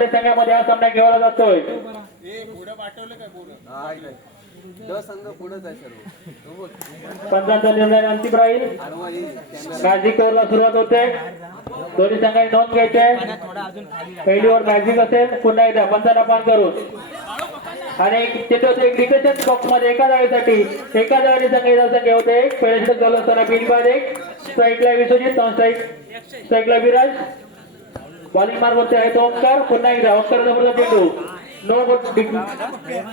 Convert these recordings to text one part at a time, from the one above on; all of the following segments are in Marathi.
संघामध्ये हा सामना खेळला जातोय. पंचांचा निर्णय अंतिम राहील. मॅजिक ओव्हरला सुरुवात होते. दोन्ही संघांनी नोंद घ्यायची आहे. पहिली ओव्हर मॅजिक असेल. पुन्हा एकदा पंचांना पान करून आणि तिथे होते एक डिक्लेरेशन बॉक्स मध्ये एका जागेसाठी एका जागेने संघ होते. पहिल्या षटक चालू असताना बिनबाद एक स्ट्राईकला विश्वजित, स्ट्राईकला विराज, बॉलिंग मार्गवरती आहे तो ओंकार. पुन्हा एकदा ओंकारचा पुढचा चेंडू नो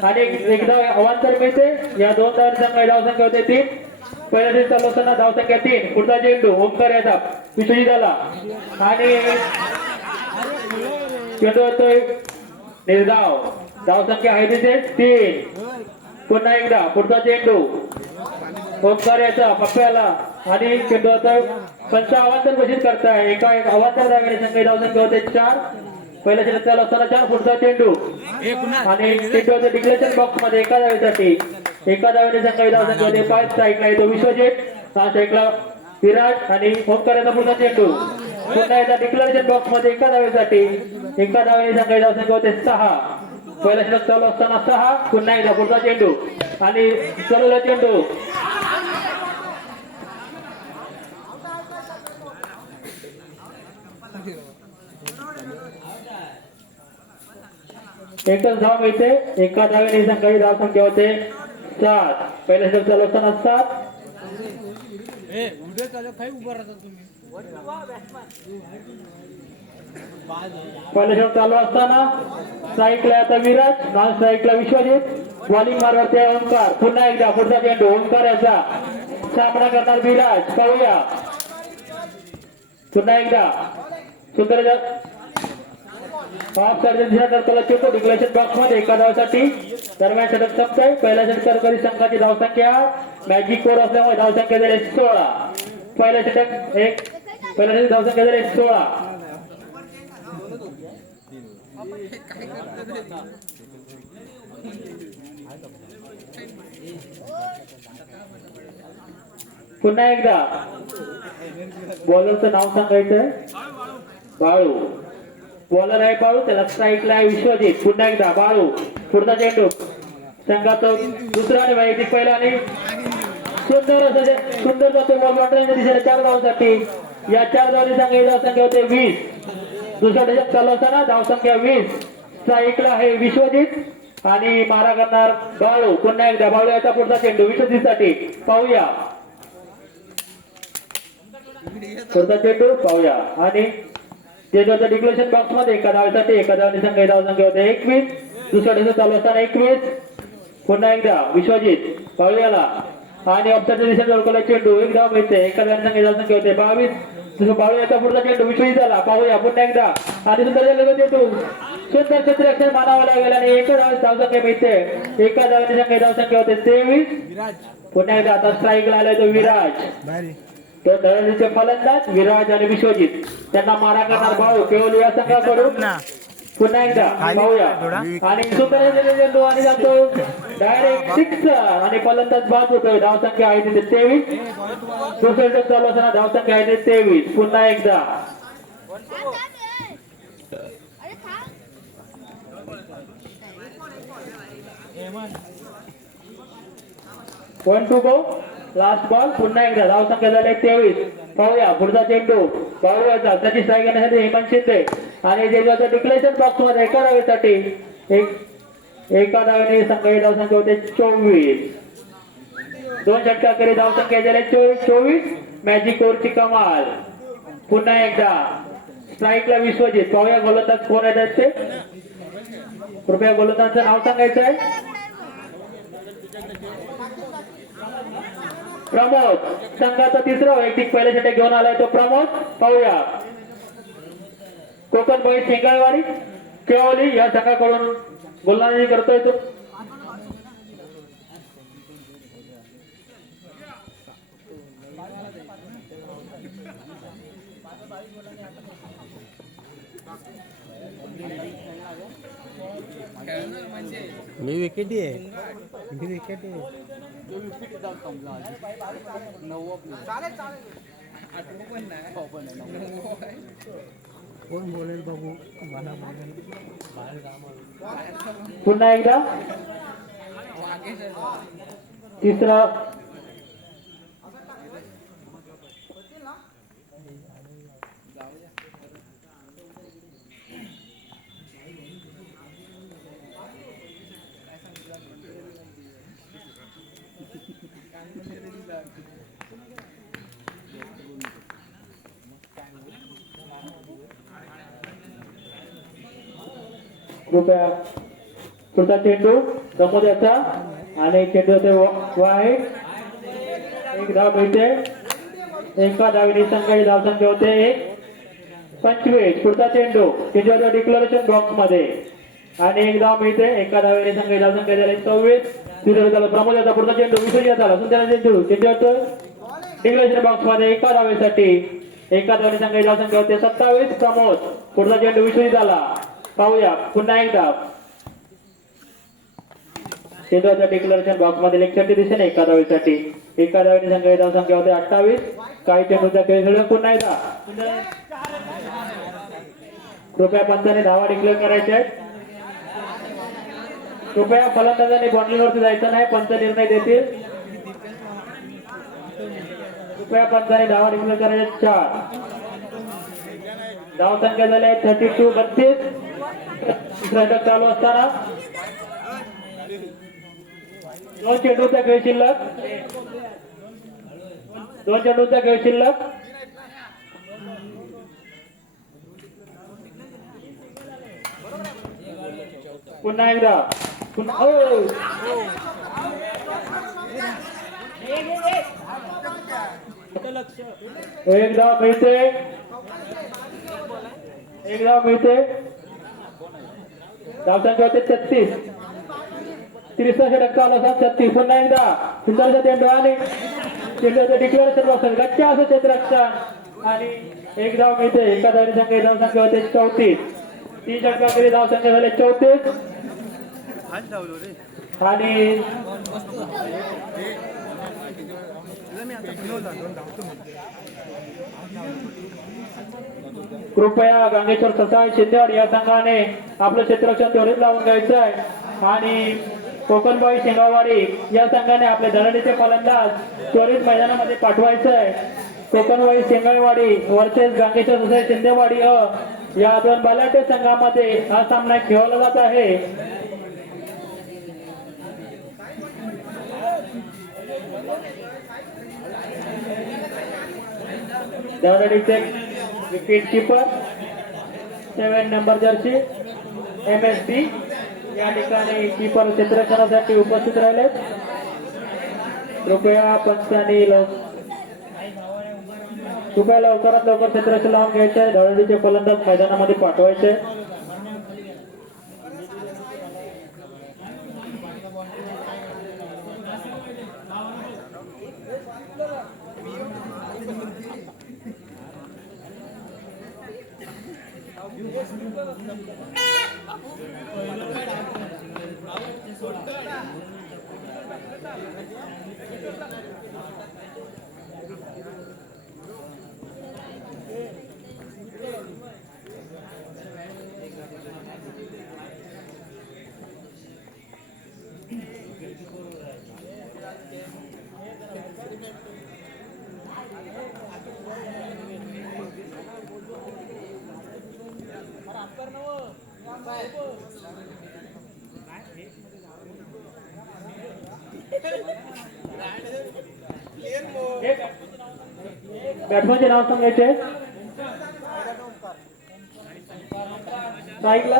आणि एकदा अवांतर मिळते. या दोन धावांनी धावसंख्या होते 3. पहिल्या षटक चालू असताना धावसंख्या 3. पुढचा चेंडू ओंकार याचा विश्वजित आला आणि चेंडू होतोय निर्धाव. धावसंख्या आहे तिथे 3. पुन्हा एकदा पुढचा चेंडू ओंकार याचा पप्प्याला आणि चेंडू होतोय पंच अवांतर घोषित करताय. एका अवांतर जागेने संघ धावसंख्या होते 4. पहिल्या षटक चालू असताना 4. पुढचा चेंडू आणि चेंडू होते डिक्लेरेशन बॉक्स मध्ये एका धावेसाठी एका धावेने संघ धावसंख्या होते 5. स्ट्राईकला येतो विश्वजित, स्ट्राईकला विराज आणि ओंकार याचा पुढचा चेंडू पुन्हा एकदा डिक्लेरेशन बॉक्स मध्ये एका धावेसाठी एका धावेने संघ धावसंख्या होते 6. पहिला षटक चालू असताना 6. पुन्हा एकदा पुढचा चेंडू आणि चालूला चेंडू एकच धाव मिळते. एका धावेने संघाची धावसंख्या होते 7. पहिल्या षटक चालू असताना 7. पहिल्या षटक चालू असताना स्ट्राईकला आता विराज, नॉन स्ट्राईकला विश्वजित, बॉलिंग मारवरती आहे ओंकार. पुन्हा एकदा पुढचा चेंडू ओंकार याचा सामना करणार विराज. पाहूया पुन्हा एकदा सुंदर ऑफ साईड दिशा करताना चेंडू डिक्लेरेशन बॉक्स मध्ये एका धावासाठी. दरम्यान षटक संपतंय. पहिल्या षटकावरील संघाची धावसंख्या मॅजिक कोर असल्यामुळे धावसंख्या झाली 16. पहिल्या षटक एक पहिल्या षटक धावसंख्या झाली 16. पुन्हा एकदा बॉलरचं नाव सांगायचंय बाळू. बॉलर आहे बाळू, त्याला स्ट्राईकला आहे विश्वजित. पुन्हा एकदा बाळू, पुढचा चेंडू संघाचा दुसरा आणि वैयक्तिक पहिला आणि सुंदर जातो बॉल वाटण्याच्या दिशेने 4 धावांसाठी. या 4 धावांनी संघाची धावसंख्या होते 20. दुसरा षटक चालू असताना धावसंख्या 20. स्ट्राईकला आहे विश्वजित आणि मारा करणार बाळू. पुन्हा एकदा बाळू याचा पुढचा चेंडू विश्वजितसाठी. पाहूया पुढचा चेंडू पाहूया आणि चेंडूच्या डिक्लेरेशन बॉक्स मध्ये एका धावेसाठी एका धावाने संघाची धावसंख्या होते 21. दुसरा षटक चालू असताना 21. पुन्हा एकदा विश्वजित पाहूयाला आणि ऑफसाईडच्या दिशेने रोखला चेंडू एक धाव मिळते. एका धावाने संघाची धावसंख्या होते 22. दुसरा बाळू याचा पुढचा चेंडू विश्वजित आला. पाहूया पुन्हा एकदा आणि सुंदर चेंडू सुंदर क्षेत्ररक्षण मानावं लागेल आणि एका धावाने धावसंख्या मिळते. एका धावाने संघाची धावसंख्या होते 23. पुन्हा एकदा आता स्ट्राईकला आलाय तो विराज. तो धरणीचे फलंदाज विराज आणि विश्वजित. त्यांना मारा करणार बाळू केवळ या संघाकडून. पुन्हा एकदा पाहूया आणि सुंदर चेंडू आणि जातो डायरेक्ट 6 आणि फलंदाज बाद होतोय. धावसंख्या आहे तिथे 23. दुसरा षटक चालू असताना धावसंख्या आहे 23. पुन्हा एकदा 1-2 गो. Last ball. पुन्हा एकदा धावसंख्या झाली 23. पाहूया पुढचा चेंडू पाहूया त्याची स्ट्राईक घेण्यासाठी हेमंत शिंदे आणि चेंडूच्या डिक्लेरेशन बॉक्स मध्ये एका धावेसाठी एका धावेने संघाची धावसंख्या होते 24. 2 षटकाखेरीज धावसंख्या झाली 24. मॅजिक ओव्हरची कमाल. पुन्हा एकदा स्ट्राईकला विश्वजित. पाहूया गोलंदाज कोण आहे त्याचे. कृपया गोलंदाजचं नाव सांगायचं आहे. प्रमोद. संघाचा तिसरा वैयक्तिक पहिल्या षटक घेऊन आलाय तो प्रमोद. पाहूया कोकण बळी शेंगाळवाडी केवली या संघाकडून गोलंदाजी करतोय तो. मी विकेट आहे. मी विकेट आहे. कोण बोलेल बाबू मला बोलेल. पुन्हा एकदा तिसरा कृपया पुढचा चेंडू समोरचा आणि चेंडू ते वाईट एक धाव मिळते एका धावीने संघाची धावसंख्या होते 25 पुढचा चेंडू चेंडूच्या डिक्लेरेशन बॉक्स मध्ये आणि एक धाव मिळते एका धावीने संघाची धावसंख्या झाली 26 तिथे झाला प्रमोद पुढचा चेंडू विश्वजित झाला सुंदर चेंडू चेंडूच्या डिक्लेरेशन बॉक्स मध्ये एका धावेसाठी एका धावीने संघाची धावसंख्या होते 27 प्रमोद पुढचा चेंडू विश्वजित झाला पाहूया पुन्हा एकदा चेंडूच्या डिक्लेरेशन बॉक्स मध्ये लेखसाठी दिसेल एका धावेसाठी एका धावेने संघाची धावसंख्या होते 28 काही चेंडूचा खेळ खेळून पुन्हा एकदा कृपया पंचाने धावा डिक्लेअर करायचे आहेत कृपया फलंदाजांनी बाउंड्रीवरती जायचं नाही पंच निर्णय देतील कृपया पंचाने धावा डिक्लेअर करायचे 4 धावसंख्या झाली 32 32 तिसरा षटक चालू असताना दोन चेंडूचा खेळ शिल्लक पुन्हा एकदा एक धाव मिळते धावसंख्या होते 36 तिसरा षटक चालू असताना 36 पुन्हा एकदा सुंदरचा चेंडू आणि चेंडूचं डिक्लेरेशन बॉक्स गच्चा असं क्षेत्ररक्षण आणि एक धाव मिळते एका धावने संघाची धावसंख्या होते 34 तीन षटकामध्ये धावसंख्या झाले 34 आणि कृपया गांगेश्वर ससाई शिंदेवाड या संघाने आपलं क्षेत्ररक्षण त्वरित लावून घ्यायचं आहे आणि कोकणबाई शेंगावाडी या संघाने आपले धरणीचे फलंदाज त्वरित मैदानामध्ये पाठवायचं आहे कोकणबाई शेंगाळवाडी वर्सेस गांगेश्वर ससाई शिंदेवाडी या दोन बलाढ्य संघामध्ये हा सामना खेळवला जात आहे धरणीचे wicket keeper 7 number jersey MSD या ठिकाणी कीपर क्षेत्ररक्षणासाठी उपस्थित राहिले कृपया पंचांनी कृपया लवकरात लवकर क्षेत्ररक्षण लावून घ्यायचे आहे धरणीचे फलंदाज मैदानामध्ये पाठवायचे बॅट्समनचे नाव सांगायचे स्ट्राईकला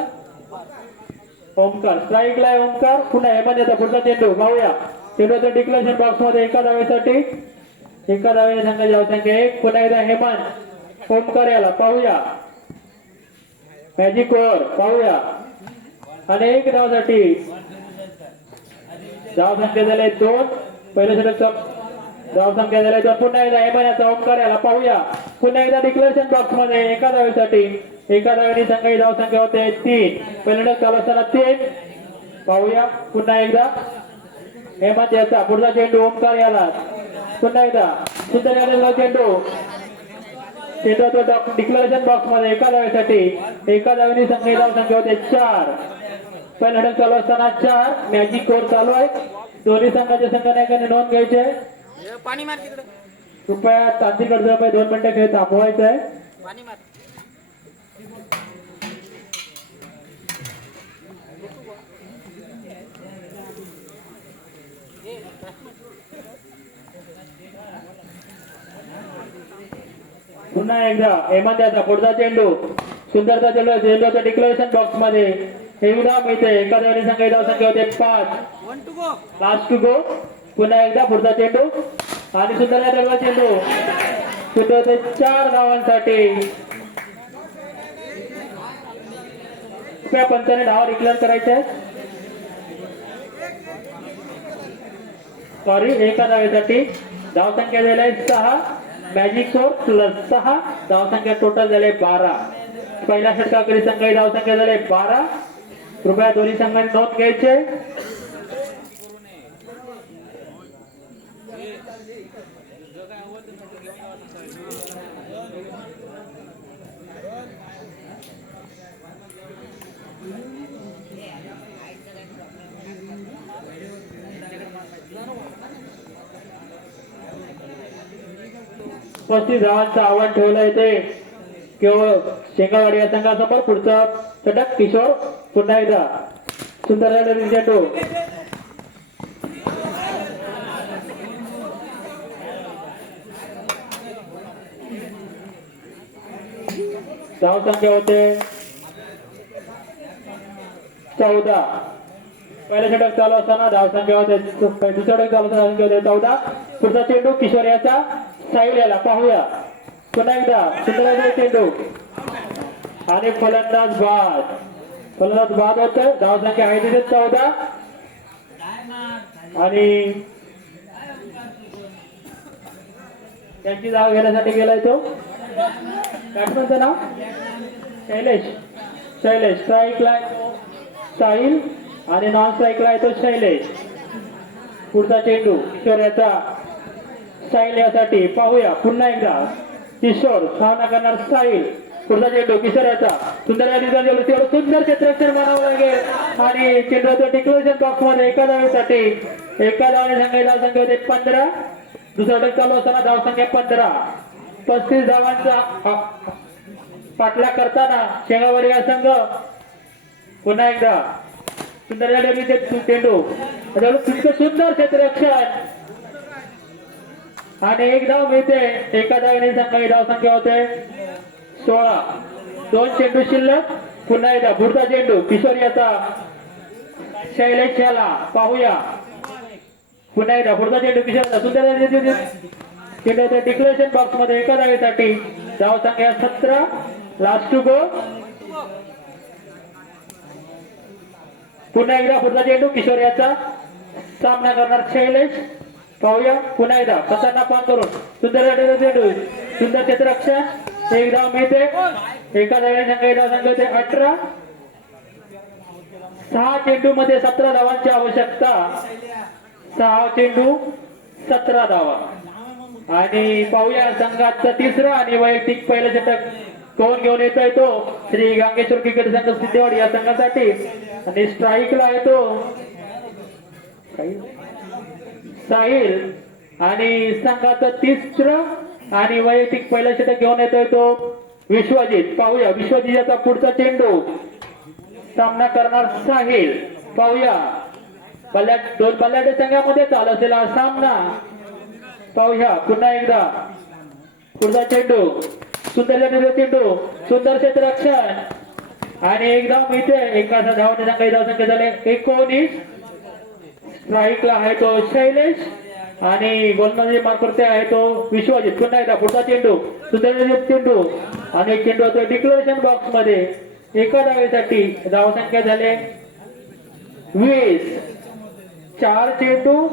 ओमकार स्ट्राईकला आहे ओमकार पुन्हा हेमंत येतो पुढचा चेंडू पाहूया चेंडूच्या डिक्लेरेशन बॉक्स मध्ये एका धावेसाठी एका धावेने संघाची धावसंख्या 1 पुन्हा एकदा हेमंत ओमकार याला पाहूया मॅजिक ओव्हर पाहूया आणि एक धावसाठी धावसंख्या झाले 2 पहिल्या षटक धावसंख्या झाले 2 पुन्हा एकदा हेमंत ओमकार याला पाहूया पुन्हा एकदा डिक्लेरेशन बॉक्स मध्ये एका धावेसाठी एका धावेने संघाची धावसंख्या होते 3 पहिल्या षटक चालू असताना 3 पाहूया पुन्हा एकदा हेमंत याचा पुढचा चेंडू ओमकार याला पुन्हा एकदा सुंदर याला चेंडू चेंडू तो डिक्लेरेशन बॉक्स मध्ये एका धावेसाठी एका धावेने संघ धाव संख्या होते 4. पहिला षटक चालू असताना 4 मॅजिक कोर चालू आहे. दोन्ही संघाच्या संघनायकांनी नोंद घ्यायची आहे. पाणी मार तिकडे कृपया तांत्रिक अडचणीमुळे 2 मिनिटं खेळ थांबवायचा आहे. पाणी मार पुन्हा एकदा हेमंताचा पुढचा चेंडू सुंदरचा चेंडू चेंडूच्या डिक्लेरेशन बॉक्स मध्ये एकदा मिळते एका धावेने संघ धाव संख्या होते 5. 1 to go last to go. पुन्हा एकदा पुढचा चेंडू आणि सुंदर चेंडू चेंडू होते 4 धावांसाठी. कृपया पंचाने धावा डिक्लेअर करायचे सॉरी एका धावेसाठी धाव संख्या झाली 6. मॅजिक स्कोर प्लस 6 धाव संख्या टोटल झाले 12. पहिल्या षटकाकडे संघाची धाव संख्या झाले 12. कृपया दोन्ही संघांनी नोंद घ्यायचे. पस्तीस धावांचं आव्हान ठेवलं येते केवळ शेंगावाडी या संघासमोर. पुढचा षटक किशोर पुन्हा एकदा सुंदर चेंडू धाव संख्या होते 14. पहिल्या षटक चालू असताना धाव संख्या होते दुसऱ्या षटक चालू असताना संख्या होते 14. पुढचा चेंडू किशोर याचा साईल याला पाहूया. पुन्हा एकदा सुंदर चेंडू आणि फलंदाज बाद होत. धाव संख्या आहे तिथे 14. आणि त्यांची धाव घेण्यासाठी गेलाय तो बॅट्समनचं नाव शैलेश. स्ट्राईकला साहिल आणि नॉन स्ट्राईकला आहे तो शैलेश. पुढचा चेंडू किशोर याचा साहिल यासाठी पाहूया. पुन्हा एकदा किशोर सामना करणार साहिल. पुढचा चेंडू किशोर याचा सुंदर क्षेत्ररक्षण मानावं लागेल आणि चेंडूच्या डिक्लेरेशन बॉक्स मध्ये एका धावेसाठी एका धावाने संख्या होते 15. दुसरा षटक चालू असताना धाव संख्या 15. 35 धावांचा पाठलाग करताना शेंगावाडी हा संघ पुन्हा एकदा सुंदर चेंडू सुंदर क्षेत्ररक्षण आणि एक धाव मिळते. एका धावेने संघाची धाव संख्या होते 16. 2 चेंडू शिल्लक. पुन्हा एकदा पुढचा चेंडू किशोर याचा शैलेश याला पाहूया. पुन्हा एकदा पुढचा चेंडू किशोर सुंदर चेंडूच्या डिक्लेरेशन बॉक्स मध्ये एका धावेसाठी धाव संख्या 17. Last to go. पुन्हा एकदा पुढचा चेंडू किशोर याचा सामना करणार शैलेश पाहूया. पुन्हा एकदा खतरनाक पान करून सुंदर चेंडू सुंदर क्षेत्ररक्षण. एक धाव मिळते. एका धावेने संघाची धाव संख्या होते 18. 6 चेंडू मध्ये 17 धावांची आवश्यकता. 6 चेंडू 17 धावा. आणि पाहूया संघाचा तिसरा आणि वैयक्तिक पहिलं षटक कोण घेऊन येतोय तो श्री गांगेश्वर क्रिकेट संघ सिद्धेवाडी या संघासाठी. आणि स्ट्राईकला आहे तो साहिल आणि संघाचं तिसरं आणि वैयक्तिक पहिलं षटक घेऊन येतोय तो विश्वजित. पाहूया विश्वजित याचा पुढचा चेंडू सामना करणार साहिल. पाहूया दोन बल्लाटे संघामध्ये चालू असलेला सामना पाहूया. पुन्हा एकदा पुढचा चेंडू सुंदर चेंडू सुंदर क्षेत्ररक्षण आणि एक धाव मिळते. एका धावाने संघाची धाव संख्या झाले 19. स्ट्राईकला आहे तो शैलेश आणि गोलंदाजी मार्करते आहे तो विश्वजित. पुन्हा एकदा पुढचा चेंडू सुंदर चेंडू आणि चेंडू डिक्लेरेशन बॉक्स मध्ये एका धावेसाठी धाव संख्या झाले 20. 4 चेंडू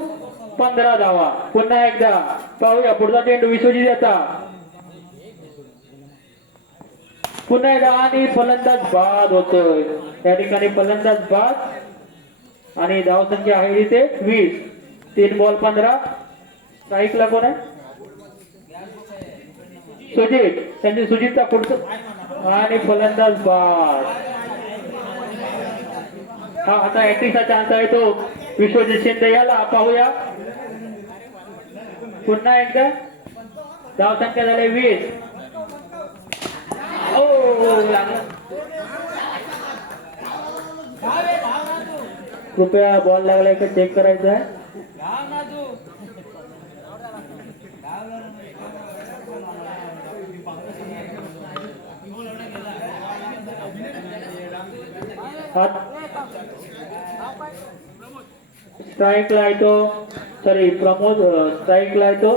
15 धावा. पुन्हा एकदा पाहूया पुढचा चेंडू विश्वजित याचा पुन्हा एकदा आणि फलंदाज बाद होतोय. त्या ठिकाणी फलंदाज बाद आणि धाव संख्या आहे इथे 20. 3 बॉल 15. स्ट्राईकला कोण आहे सुजित त्यांनी सुजितचा पुढचा आणि फलंदाज बाद. हा आता एंट्रीचा चान्स आहे तो विश्वजित शिंदे, याला पाहूया. पुन्हा एकदा धाव संख्या झाले 20. कृपया बॉल लागलाय का चेक करायचा आहे. स्ट्राईकला आहे तो प्रमोद, स्ट्राईकला आहे तो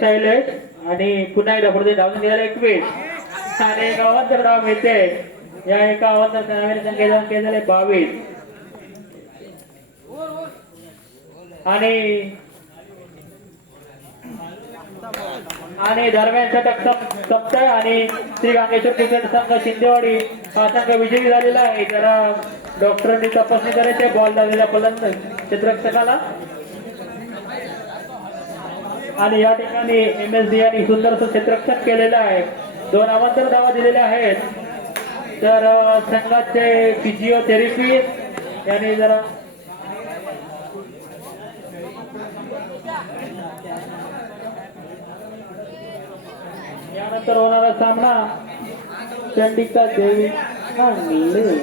शैलेश आणि पुन्हा एकदा पुढे धावून गेला 21 आणि 51 धाव मिळते. या 51 संख्येचे झाले 22 आणि दरम्यान षटक संपतंय आणि श्री गांगेश्वर क्रिकेट संघ शिंदेवाडी हा संघ विजयी झालेला आहे. जरा डॉक्टरांनी तपासणी करायची बॉल लागलेल्या फलंदाज क्षेत्ररक्षकाला. आणि या ठिकाणी MSD यांनी सुंदरसं क्षेत्ररक्षण केलेलं आहे. 2 अवांतर धावा दिलेल्या आहेत. तर संघाचे फिजिओथेरपी यांनी जरा यानंतर होणारा सामना चंडिका देवी सांगली.